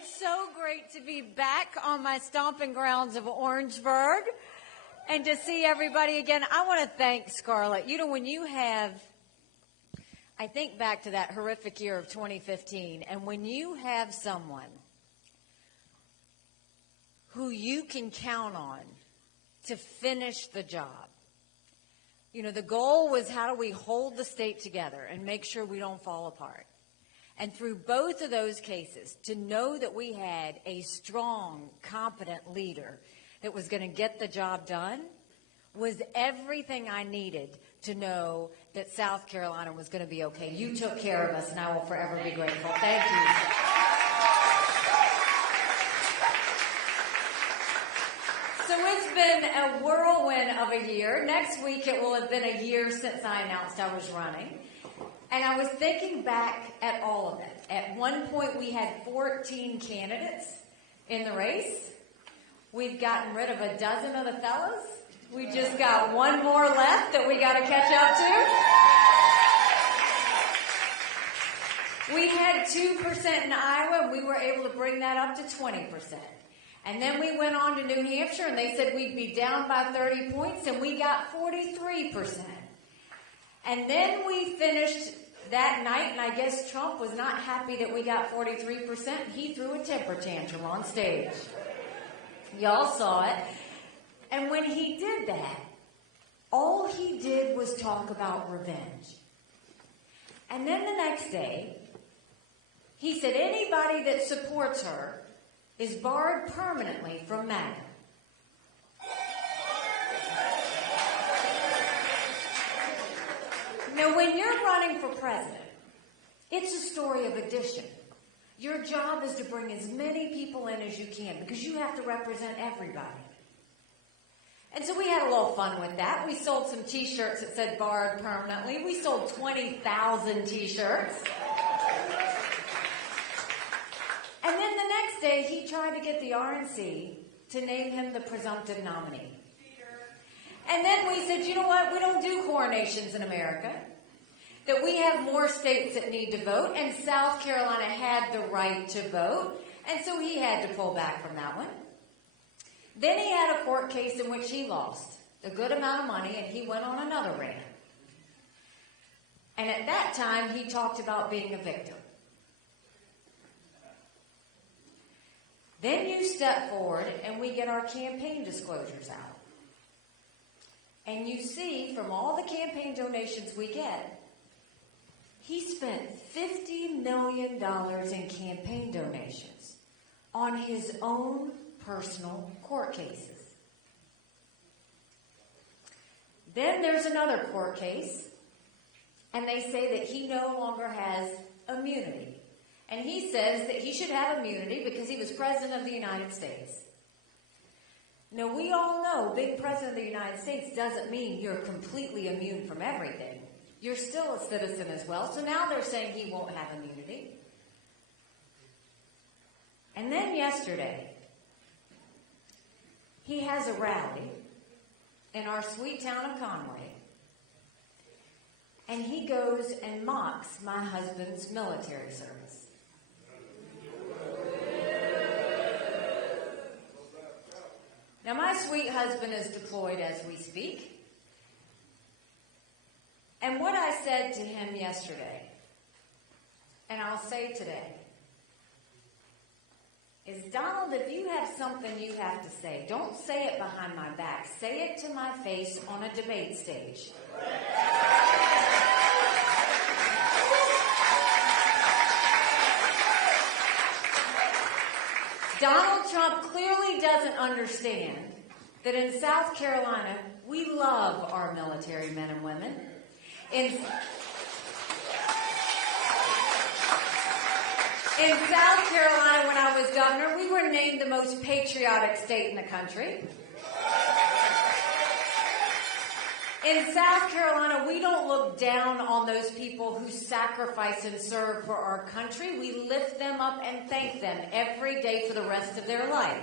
It's so great to be back on my stomping grounds of Orangeburg and to see everybody again. I want to thank Scarlett. You know, when you have, I think back to that horrific year of 2015, and when you have someone who you can count on to finish the job. You know, the goal was how do we hold the state together and make sure we don't fall apart. And through both of those cases, to know that we had a strong, competent leader that was going to get the job done was everything I needed to know that South Carolina was going to be okay. You took care of us, and I will forever be grateful. Thank you. So it's been a whirlwind of a year. Next week it will have been a year since I announced I was running. And I was thinking back at all of it. At one point we had 14 candidates in the race. We've gotten rid of a dozen of the fellas. We just got one more left that we got to catch up to. We had 2% in Iowa, and we were able to bring that up to 20%. And then we went on to New Hampshire, and they said we'd be down by 30 points, and we got 43%. And then we finished that night, and I guess Trump was not happy that we got 43%. He threw a temper tantrum on stage. Y'all saw it. And when he did that, all he did was talk about revenge. And then the next day, he said anybody that supports her is barred permanently from MAGA. Now, when you're running for president, it's a story of addition. Your job is to bring as many people in as you can because you have to represent everybody. And so we had a little fun with that. We sold some T-shirts that said barred permanently. We sold 20,000 T-shirts. And then the next day, he tried to get the RNC to name him the presumptive nominee. And then we said, you know what, we don't do coronations in America, that we have more states that need to vote, and South Carolina had the right to vote, and so he had to pull back from that one. Then he had a court case in which he lost a good amount of money, and he went on another rant. And at that time, he talked about being a victim. Then you step forward, and we get our campaign disclosures out. And you see, from all the campaign donations we get, he spent $50 million in campaign donations on his own personal court cases. Then there's another court case, and they say that he no longer has immunity. And he says that he should have immunity because he was president of the United States. Now, we all know being president of the United States doesn't mean you're completely immune from everything. You're still a citizen as well. So now they're saying he won't have immunity. And then yesterday, he has a rally in our sweet town of Conway. And he goes and mocks my husband's military service. Now, my sweet husband is deployed as we speak. And what I said to him yesterday, and I'll say today, is, Donald, if you have something you have to say, don't say it behind my back. Say it to my face on a debate stage. Donald Trump clearly doesn't understand that in South Carolina, we love our military men and women. In South Carolina, when I was governor, we were named the most patriotic state in the country. In South Carolina, we don't look down on those people who sacrifice and serve for our country. We lift them up and thank them every day for the rest of their life.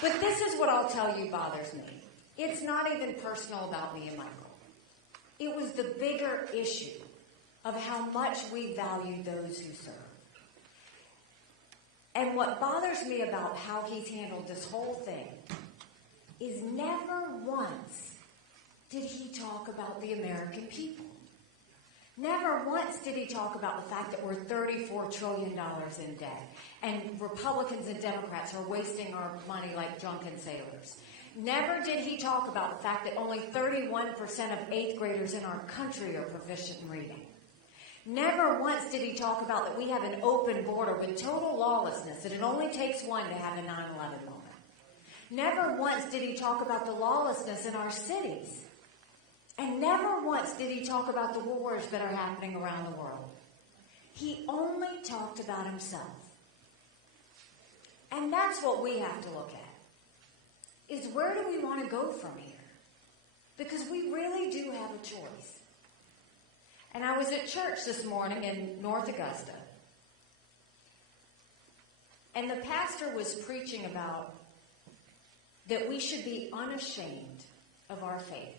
But this is what I'll tell you bothers me. It's not even personal about me and Michael. It was the bigger issue of how much we value those who serve. And what bothers me about how he's handled this whole thing is never once did he talk about the American people. Never once did he talk about the fact that we're $34 trillion in debt and Republicans and Democrats are wasting our money like drunken sailors. Never did he talk about the fact that only 31% of 8th graders in our country are proficient in reading. Never once did he talk about that we have an open border with total lawlessness, that it only takes one to have a 9/11 moment. Never once did he talk about the lawlessness in our cities. And never once did he talk about the wars that are happening around the world. He only talked about himself. And that's what we have to look at, is where do we want to go from here? Because we really do have a choice. And I was at church this morning in North Augusta, and the pastor was preaching about that we should be unashamed of our faith.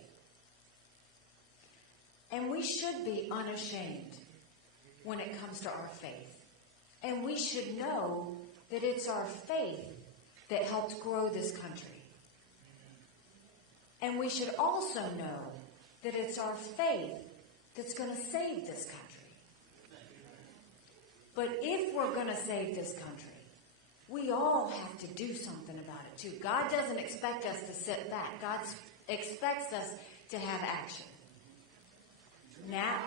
And we should be unashamed when it comes to our faith. And we should know that it's our faith that helped grow this country. And we should also know that it's our faith that's going to save this country. But if we're going to save this country, we all have to do something about it too. God doesn't expect us to sit back. God expects us to have action. Now,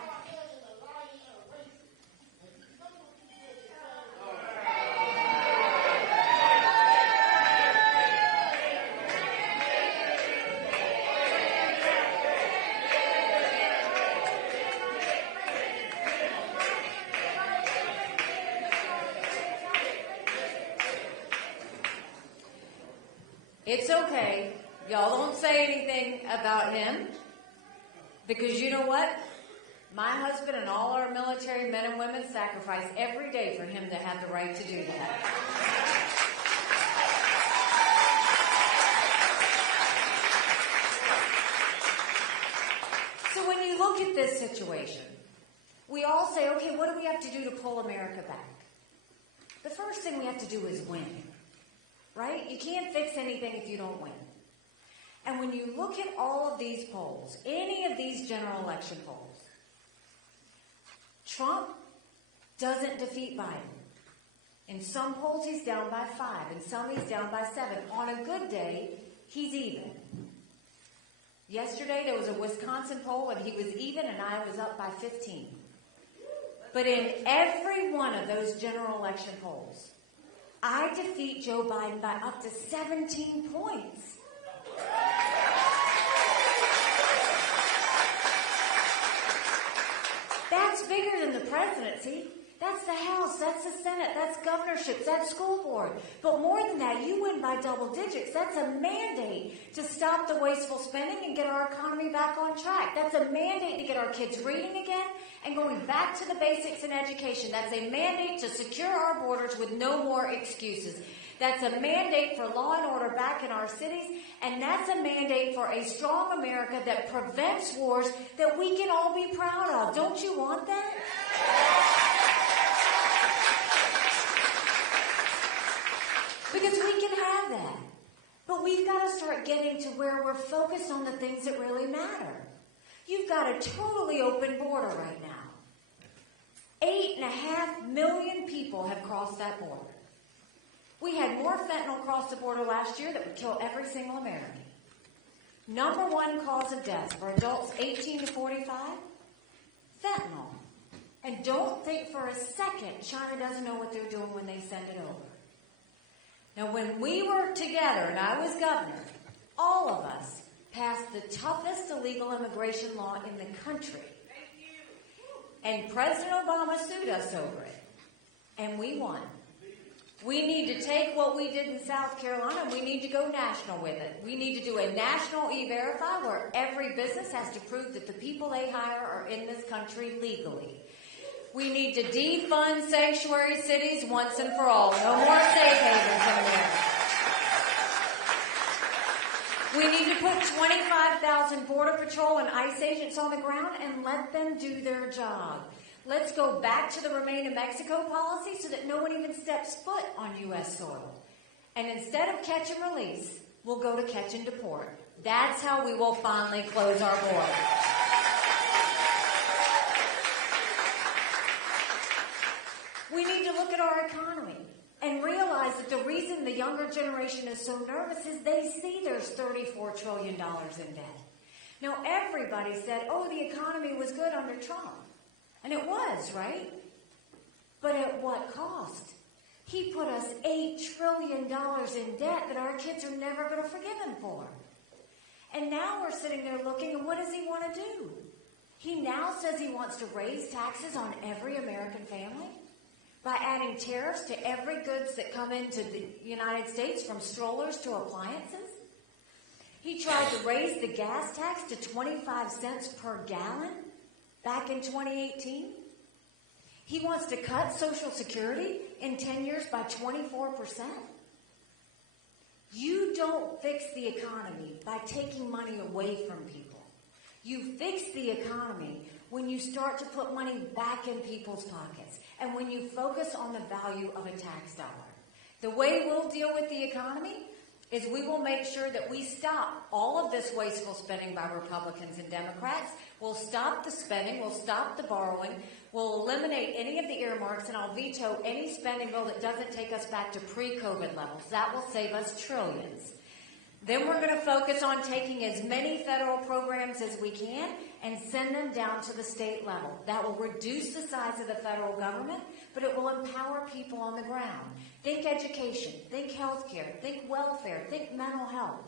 it's okay. Y'all don't say anything about him, because you know what? My husband and all our military men and women sacrifice every day for him to have the right to do that. So when you look at this situation, we all say, okay, what do we have to do to pull America back? The first thing we have to do is win, right? You can't fix anything if you don't win. And when you look at all of these polls, any of these general election polls, Trump doesn't defeat Biden. In some polls, he's down by 5. In some, he's down by 7. On a good day, he's even. Yesterday, there was a Wisconsin poll, and he was even, and I was up by 15. But in every one of those general election polls, I defeat Joe Biden by up to 17 points. That's bigger than the presidency. That's the House, that's the Senate, that's governorships, that's school board. But more than that, you win by double digits. That's a mandate to stop the wasteful spending and get our economy back on track. That's a mandate to get our kids reading again and going back to the basics in education. That's a mandate to secure our borders with no more excuses. That's a mandate for law and order back in our cities, and that's a mandate for a strong America that prevents wars that we can all be proud of. Don't you want that? Because we can have that. But we've got to start getting to where we're focused on the things that really matter. You've got a totally open border right now. 8.5 million people have crossed that border. We had more fentanyl cross the border last year that would kill every single American. Number one cause of death for adults 18 to 45, fentanyl. And don't think for a second China doesn't know what they're doing when they send it over. Now, when we were together and I was governor, all of us passed the toughest illegal immigration law in the country. And President Obama sued us over it. And we won. We need to take what we did in South Carolina and we need to go national with it. We need to do a national E-Verify where every business has to prove that the people they hire are in this country legally. We need to defund sanctuary cities once and for all. No more safe havens in there. We need to put 25,000 Border Patrol and ICE agents on the ground and let them do their job. Let's go back to the Remain in Mexico policy so that no one even steps foot on U.S. soil. And instead of catch and release, we'll go to catch and deport. That's how we will finally close our border. We need to look at our economy and realize that the reason the younger generation is so nervous is they see there's $34 trillion in debt. Now, everybody said, oh, the economy was good under Trump. And it was, right? But at what cost? He put us $8 trillion in debt that our kids are never going to forgive him for. And now we're sitting there looking, and what does he want to do? He now says he wants to raise taxes on every American family by adding tariffs to every goods that come into the United States, from strollers to appliances. He tried to raise the gas tax to 25 cents per gallon back in 2018. He wants to cut Social Security in 10 years by 24%. You don't fix the economy by taking money away from people. You fix the economy when you start to put money back in people's pockets and when you focus on the value of a tax dollar. The way we'll deal with the economy is we will make sure that we stop all of this wasteful spending by Republicans and Democrats. We'll stop the spending. We'll stop the borrowing. We'll eliminate any of the earmarks, and I'll veto any spending bill that doesn't take us back to pre-COVID levels. That will save us trillions. Then we're going to focus on taking as many federal programs as we can and send them down to the state level. That will reduce the size of the federal government, but it will empower people on the ground. Think education, think healthcare, think welfare, think mental health.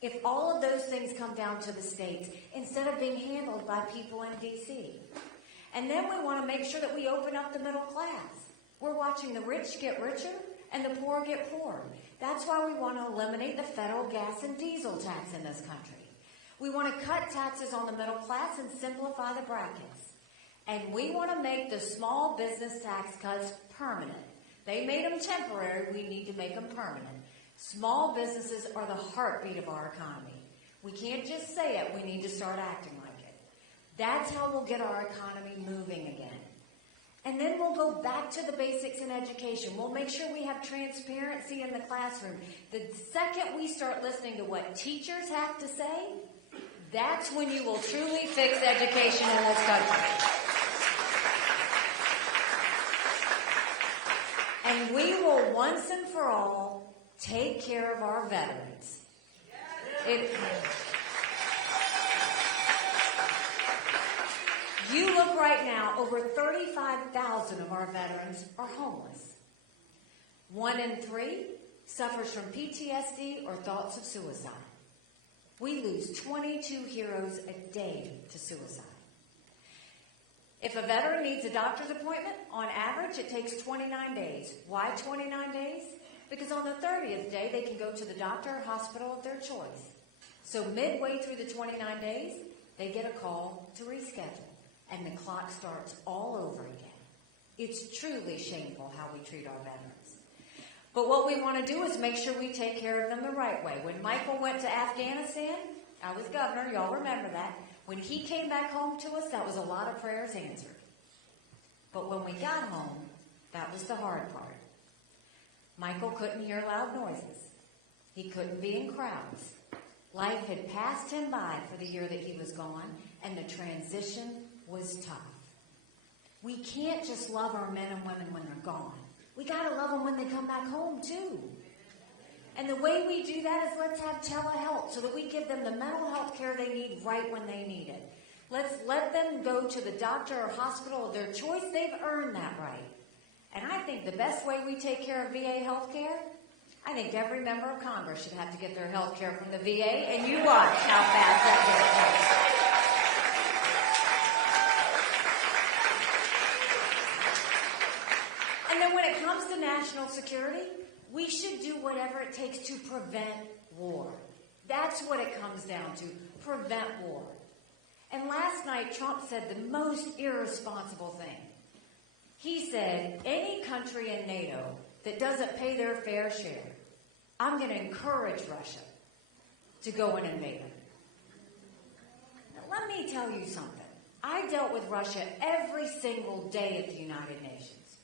If all of those things come down to the states instead of being handled by people in D.C. And then we want to make sure that we open up the middle class. We're watching the rich get richer and the poor get poorer. That's why we want to eliminate the federal gas and diesel tax in this country. We want to cut taxes on the middle class and simplify the brackets. And we want to make the small business tax cuts permanent. They made them temporary. We need to make them permanent. Small businesses are the heartbeat of our economy. We can't just say it. We need to start acting like it. That's how we'll get our economy moving again. And then we'll go back to the basics in education. We'll make sure we have transparency in the classroom. The second we start listening to what teachers have to say, that's when you will truly fix education in this country. And we will once and for all take care of our veterans. You look right now, over 35,000 of our veterans are homeless. 1 in 3 suffers from PTSD or thoughts of suicide. We lose 22 heroes a day to suicide. If a veteran needs a doctor's appointment, on average it takes 29 days. Why 29 days? Because on the 30th day they can go to the doctor or hospital of their choice. So midway through the 29 days, they get a call to reschedule. And the clock starts all over again. It's truly shameful how we treat our veterans. But what we want to do is make sure we take care of them the right way. When Michael went to Afghanistan, I was governor, y'all remember that. When he came back home to us, that was a lot of prayers answered. But when we got home, that was the hard part. Michael couldn't hear loud noises. He couldn't be in crowds. Life had passed him by for the year that he was gone, and the transition was tough. We can't just love our men and women when they're gone. We got to love them when they come back home, too. And the way we do that is let's have telehealth so that we give them the mental health care they need right when they need it. Let's let them go to the doctor or hospital of their choice. They've earned that right. And I think the best way we take care of VA health care, I think every member of Congress should have to get their health care from the VA, and you watch how fast that gets done. And then when it comes to national security, we should do whatever it takes to prevent war. That's what it comes down to, prevent war. And last night, Trump said the most irresponsible thing. He said, any country in NATO that doesn't pay their fair share, I'm going to encourage Russia to go and invade them. Now, let me tell you something. I dealt with Russia every single day at the United Nations.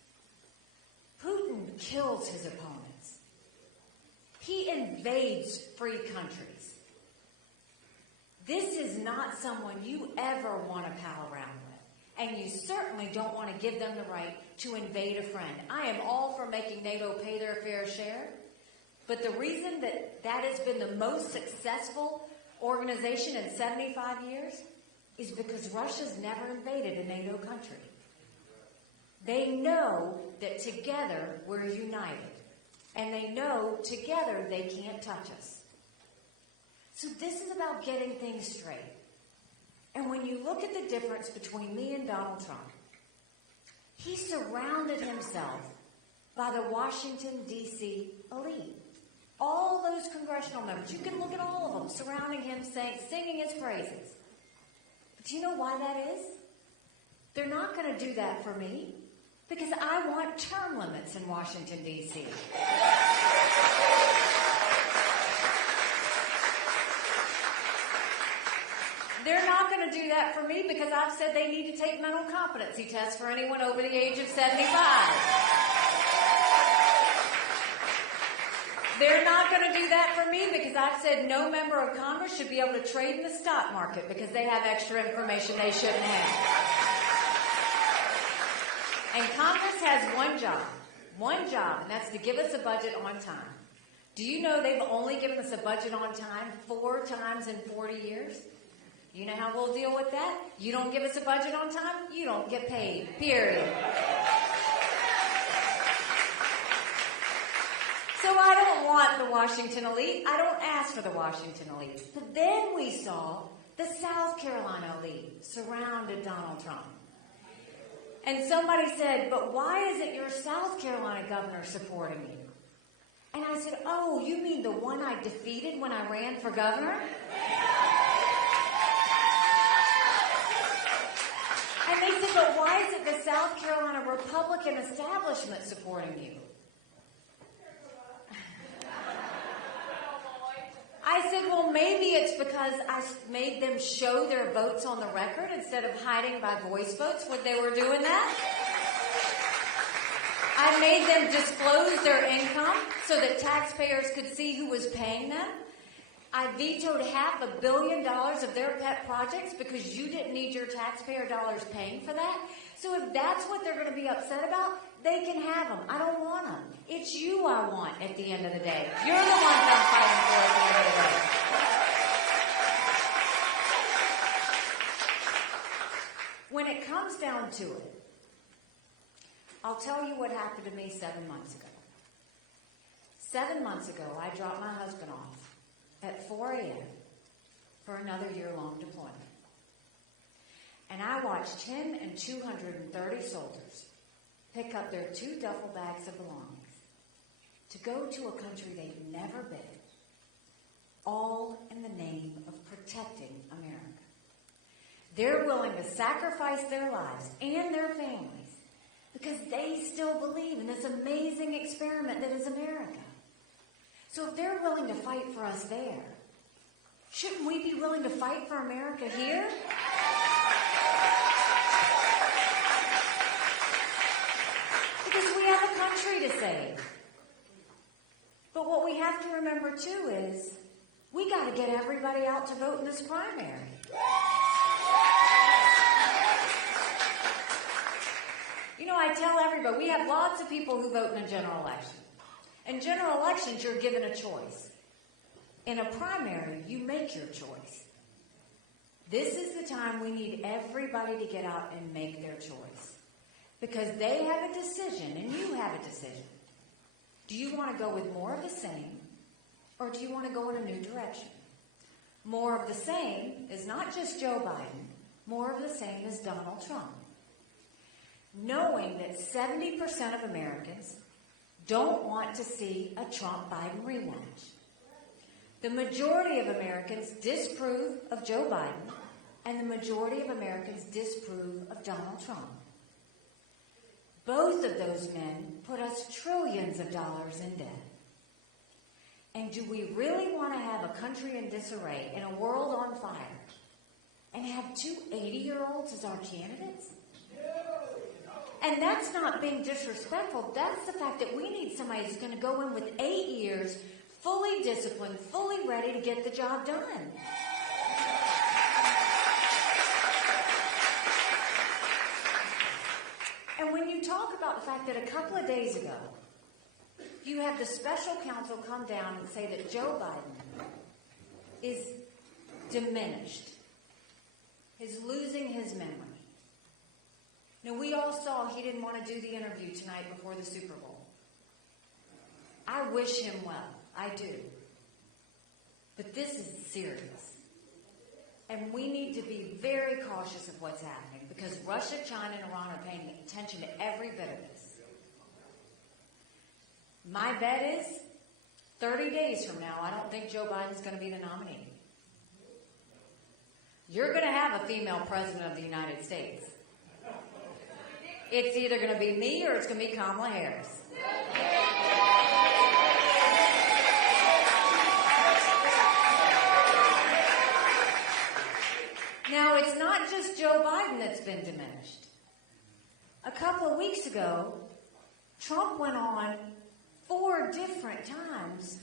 Putin kills his opponents. He invades free countries. This is not someone you ever want to pal around with. And you certainly don't want to give them the right to invade a friend. I am all for making NATO pay their fair share. But the reason that has been the most successful organization in 75 years is because Russia's never invaded a NATO country. They know that together we're united. And they know together they can't touch us. So this is about getting things straight. And when you look at the difference between me and Donald Trump, he surrounded himself by the Washington, D.C. elite. All those congressional members, you can look at all of them surrounding him, singing his praises. But do you know why that is? They're not going to do that for me because I want term limits in Washington, D.C. They're not going to do that for me because I've said they need to take mental competency tests for anyone over the age of 75. They're not going to do that for me because I've said no member of Congress should be able to trade in the stock market because they have extra information they shouldn't have. And Congress has one job, and that's to give us a budget on time. Do you know they've only given us a budget on time 4 times in 40 years? You know how we'll deal with that? You don't give us a budget on time, you don't get paid, period. So I don't want the Washington elite. I don't ask for the Washington elite. But then we saw the South Carolina elite surrounded Donald Trump. And somebody said, but why isn't your South Carolina governor supporting you? And I said, oh, you mean the one I defeated when I ran for governor? And they said, but why is it the South Carolina Republican establishment supporting you? I said, well, maybe it's because I made them show their votes on the record instead of hiding by voice votes when they were doing that. I made them disclose their income so that taxpayers could see who was paying them. I vetoed $500 million of their pet projects because you didn't need your taxpayer dollars paying for that. So if that's what they're going to be upset about, they can have them. I don't want them. It's you I want at the end of the day. You're the ones I'm fighting for at the end of the day. When it comes down to it, I'll tell you what happened to me 7 months ago. 7 months ago, I dropped my husband off at 4 a.m. for another year-long deployment. And I watched him and 230 soldiers pick up their 2 duffel bags of belongings to go to a country they'd never been, all in the name of protecting America. They're willing to sacrifice their lives and their families because they still believe in this amazing experiment that is America. So if they're willing to fight for us there, shouldn't we be willing to fight for America here? Because we have a country to save. But what we have to remember too is we got to get everybody out to vote in this primary. You know, I tell everybody, we have lots of people who vote in a general election. In general elections, you're given a choice. In a primary, you make your choice. This is the time we need everybody to get out and make their choice. Because they have a decision, and you have a decision. Do you want to go with more of the same, or do you want to go in a new direction? More of the same is not just Joe Biden. More of the same is Donald Trump. Knowing that 70% of Americans don't want to see a Trump-Biden rematch. The majority of Americans disapprove of Joe Biden, and the majority of Americans disapprove of Donald Trump. Both of those men put us trillions of dollars in debt. And do we really want to have a country in disarray, in a world on fire, and have two 80-year-olds as our candidates? And that's not being disrespectful. That's the fact that we need somebody who's going to go in with 8 years, fully disciplined, fully ready to get the job done. And when you talk about the fact that a couple of days ago, you had the special counsel come down and say that Joe Biden is diminished, is losing his memory. Now, we all saw he didn't want to do the interview tonight before the Super Bowl. I wish him well. I do. But this is serious. And we need to be very cautious of what's happening because Russia, China, and Iran are paying attention to every bit of this. My bet is 30 days from now, I don't think Joe Biden's going to be the nominee. You're going to have a female president of the United States. It's either going to be me or it's going to be Kamala Harris. Now, it's not just Joe Biden that's been diminished. A couple of weeks ago, Trump went on 4 different times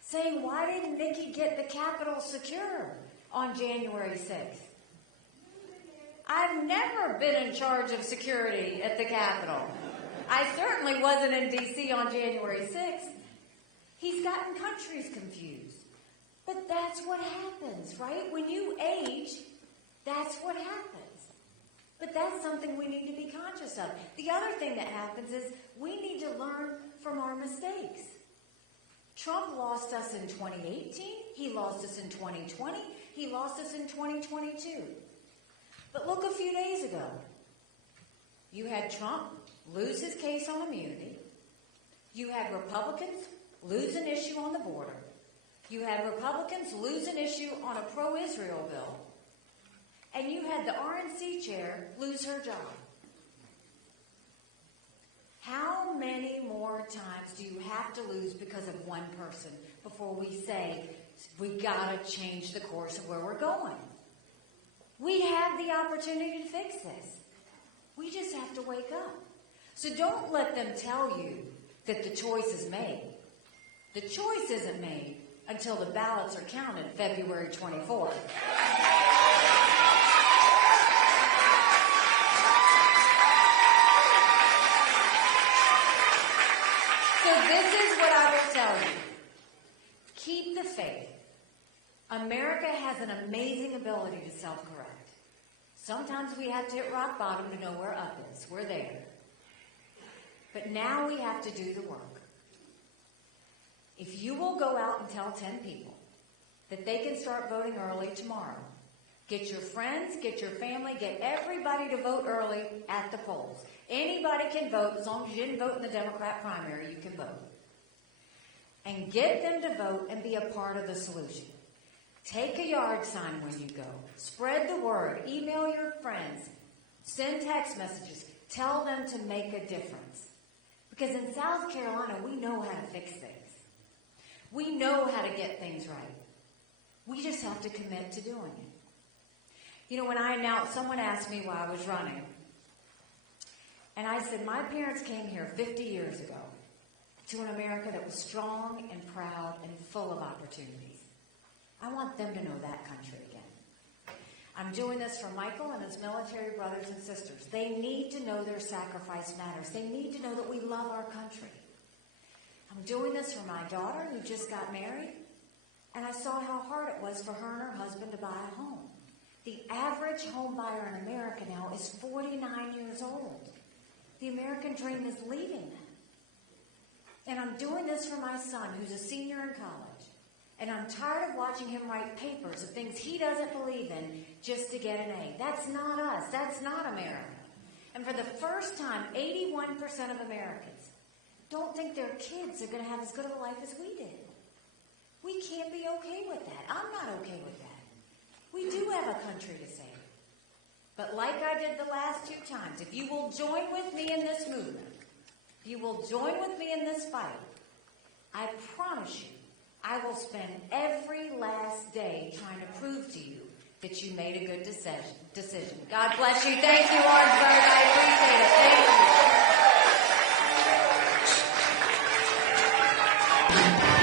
saying, why didn't Nikki get the Capitol secure on January 6th? I've never been in charge of security at the Capitol. I certainly wasn't in D.C. on January 6th. He's gotten countries confused. But that's what happens, right? When you age, that's what happens. But that's something we need to be conscious of. The other thing that happens is we need to learn from our mistakes. Trump lost us in 2018. He lost us in 2020. He lost us in 2022. But look a few days ago. You had Trump lose his case on immunity. You had Republicans lose an issue on the border. You had Republicans lose an issue on a pro-Israel bill. And you had the RNC chair lose her job. How many more times do you have to lose because of one person before we say, we got to change the course of where we're going? We have the opportunity to fix this. We just have to wake up. So don't let them tell you that the choice is made. The choice isn't made until the ballots are counted February 24th. So this is what I will tell you. Keep the faith. America has an amazing ability to self-correct. Sometimes we have to hit rock bottom to know where up is. We're there. But now we have to do the work. If you will go out and tell 10 people that they can start voting early tomorrow, get your friends, get your family, get everybody to vote early at the polls. Anybody can vote. As long as you didn't vote in the Democrat primary, you can vote. And get them to vote and be a part of the solution. Take a yard sign when you go. Spread the word. Email your friends. Send text messages. Tell them to make a difference. Because in South Carolina, we know how to fix things. We know how to get things right. We just have to commit to doing it. You know, when I announced, someone asked me why I was running. And I said, my parents came here 50 years ago to an America that was strong and proud and full of opportunities. I want them to know that country again. I'm doing this for Michael and his military brothers and sisters. They need to know their sacrifice matters. They need to know that we love our country. I'm doing this for my daughter who just got married, and I saw how hard it was for her and her husband to buy a home. The average home buyer in America now is 49 years old. The American dream is leaving them. And I'm doing this for my son who's a senior in college. And I'm tired of watching him write papers of things he doesn't believe in just to get an A. That's not us. That's not America. And for the first time, 81% of Americans don't think their kids are going to have as good of a life as we did. We can't be okay with that. I'm not okay with that. We do have a country to save. But like I did the last 2 times, if you will join with me in this movement, if you will join with me in this fight, I promise you, I will spend every last day trying to prove to you that you made a good decision. God bless you. Thank you, Orangeburg. I appreciate it. Thank you.